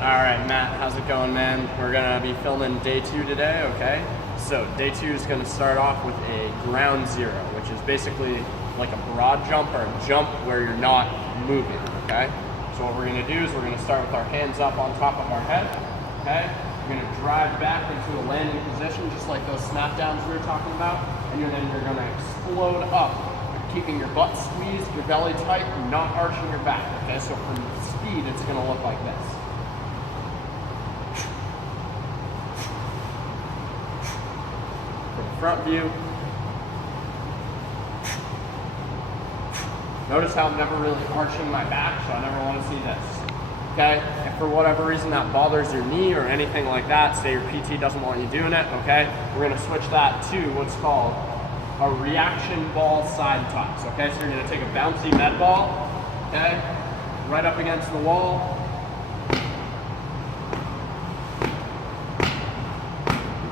Alright, Matt, how's it going, man? We're gonna be filming day 2 today, okay? So, day 2 is gonna start off with a ground zero, which is basically like a broad jump or a jump where you're not moving, okay? So what we're gonna do is we're gonna start with our hands up on top of our head, okay? We're gonna drive back into a landing position, just like those snap downs we were talking about, and then you're gonna explode up, keeping your butt squeezed, your belly tight, and not arching your back, okay? So for speed, it's gonna look like this. Front view. Notice how I'm never really arching my back, so I never want to see this. Okay? If for whatever reason that bothers your knee or anything like that, say your PT doesn't want you doing it, okay? We're going to switch that to what's called a reaction ball side toss, okay? So you're going to take a bouncy med ball, okay? Right up against the wall.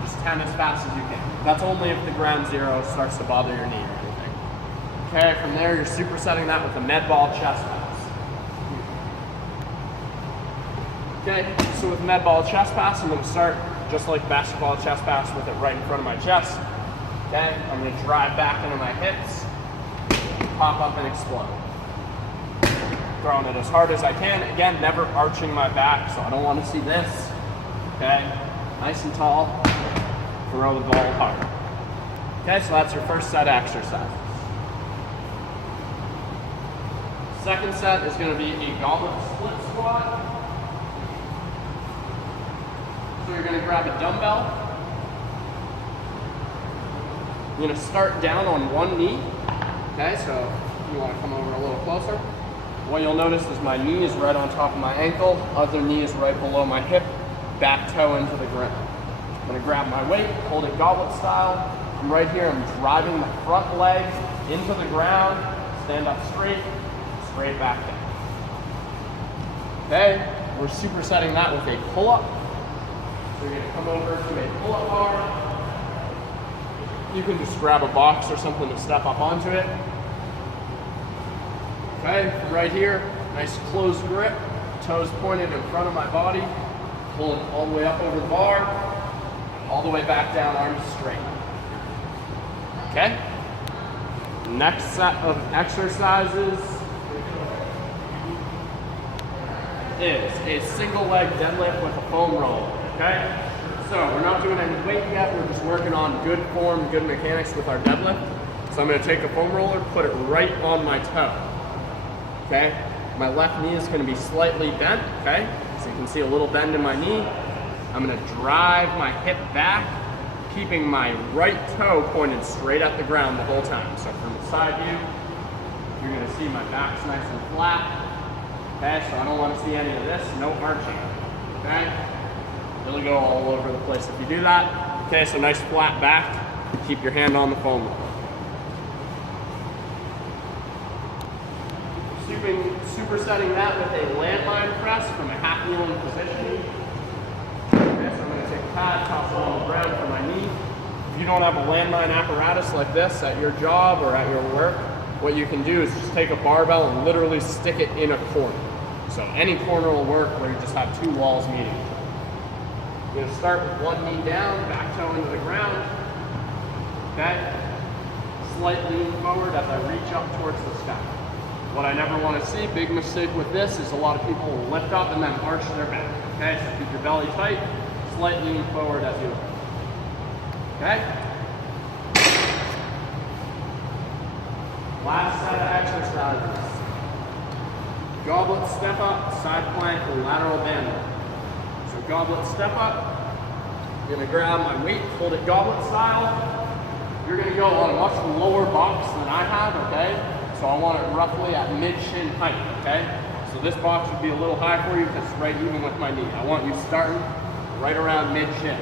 Just 10 as fast as you can. That's only if the ground zero starts to bother your knee or anything. Okay, from there you're supersetting that with a med ball chest pass. Okay, so with med ball chest pass, I'm going to start just like basketball chest pass with it right in front of my chest. Okay, I'm going to drive back into my hips, pop up and explode. Throwing it as hard as I can. Again, never arching my back, so I don't want to see this. Okay, nice and tall. Throw the ball hard. Okay, so that's your first set of exercises. Second set is going to be a goblet split squat. So you're going to grab a dumbbell. You're going to start down on one knee. Okay, so you want to come over a little closer. What you'll notice is my knee is right on top of my ankle, other knee is right below my hip, back toe into the ground. I'm going to grab my weight, hold it goblet style. From right here, I'm driving the front leg into the ground, stand up straight, straight back down. Okay, we're supersetting that with a pull-up. So you're going to come over to a pull-up bar. You can just grab a box or something to step up onto it. Okay, from right here, nice closed grip, toes pointed in front of my body, pulling all the way up over the bar. All the way back down, arms straight. Okay? Next set of exercises is a single leg deadlift with a foam roller. Okay? So we're not doing any weight yet, we're just working on good form, good mechanics with our deadlift. So I'm going to take a foam roller, put it right on my toe. Okay? My left knee is going to be slightly bent, okay? So you can see a little bend in my knee. I'm going to drive my hip back, keeping my right toe pointed straight at the ground the whole time. So from the side view, you're going to see my back's nice and flat. Okay, so I don't want to see any of this, no arching. Okay, it'll go all over the place if you do that. Okay, so nice flat back, keep your hand on the foam roller. Supersetting that with a landmine press from a half kneeling position. Toss it on the ground for my knee. If you don't have a landmine apparatus like this at your job or at your work, what you can do is just take a barbell and literally stick it in a corner. So any corner will work where you just have two walls meeting each other. You're going to start with one knee down, back toe into the ground. Okay? Slight lean forward as I reach up towards the sky. What I never want to see, big mistake with this, is a lot of people will lift up and then arch their back. Okay? So keep your belly tight. Slight lean forward as you look. Okay? Last set of exercises. Goblet step up, side plank, or lateral band. So goblet step up. You're going to grab my weight, hold it goblet style. You're going to go on a much lower box than I have, okay? So I want it roughly at mid-shin height, okay? So this box would be a little high for you because it's right even with my knee. I want you starting right around mid-shin.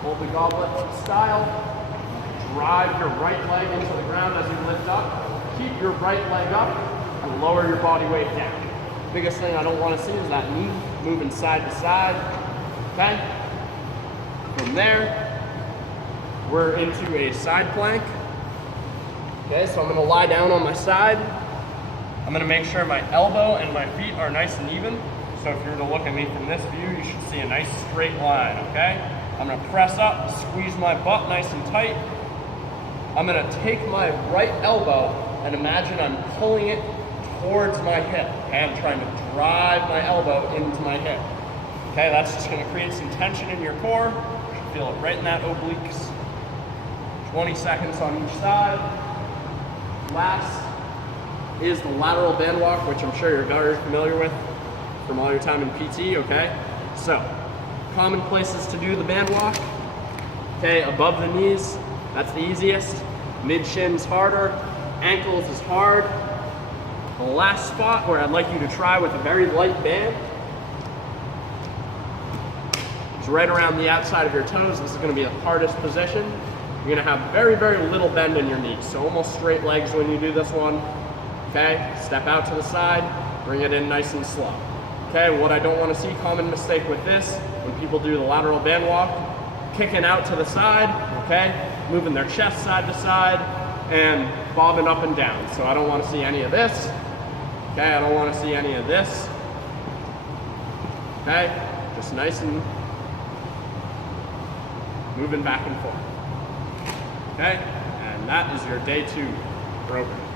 Hold the goblet style. Drive your right leg into the ground as you lift up. Keep your right leg up and lower your body weight down. Biggest thing I don't want to see is that knee moving side to side. Okay? From there, we're into a side plank. Okay, so I'm going to lie down on my side. I'm going to make sure my elbow and my feet are nice and even. So if you were to look at me from this view, you should see a nice straight line, okay? I'm gonna press up, squeeze my butt nice and tight. I'm gonna take my right elbow and imagine I'm pulling it towards my hip. Okay, I'm trying to drive my elbow into my hip. Okay, that's just gonna create some tension in your core. You should feel it right in that obliques. 20 seconds on each side. Last is the lateral band walk, which I'm sure you're very familiar with from all your time in PT, okay? So, common places to do the band walk. Okay, above the knees, that's the easiest. Mid shins harder, ankles is hard. The last spot where I'd like you to try with a very light band is right around the outside of your toes. This is gonna be the hardest position. You're gonna have very, very little bend in your knees, so almost straight legs when you do this one. Okay, step out to the side, bring it in nice and slow. Okay, what I don't wanna see, common mistake with this, when people do the lateral band walk, kicking out to the side, okay, moving their chest side to side, and bobbing up and down. So I don't wanna see any of this. Okay, I don't wanna see any of this. Okay, just nice and moving back and forth. Okay, and that is your day 2 program.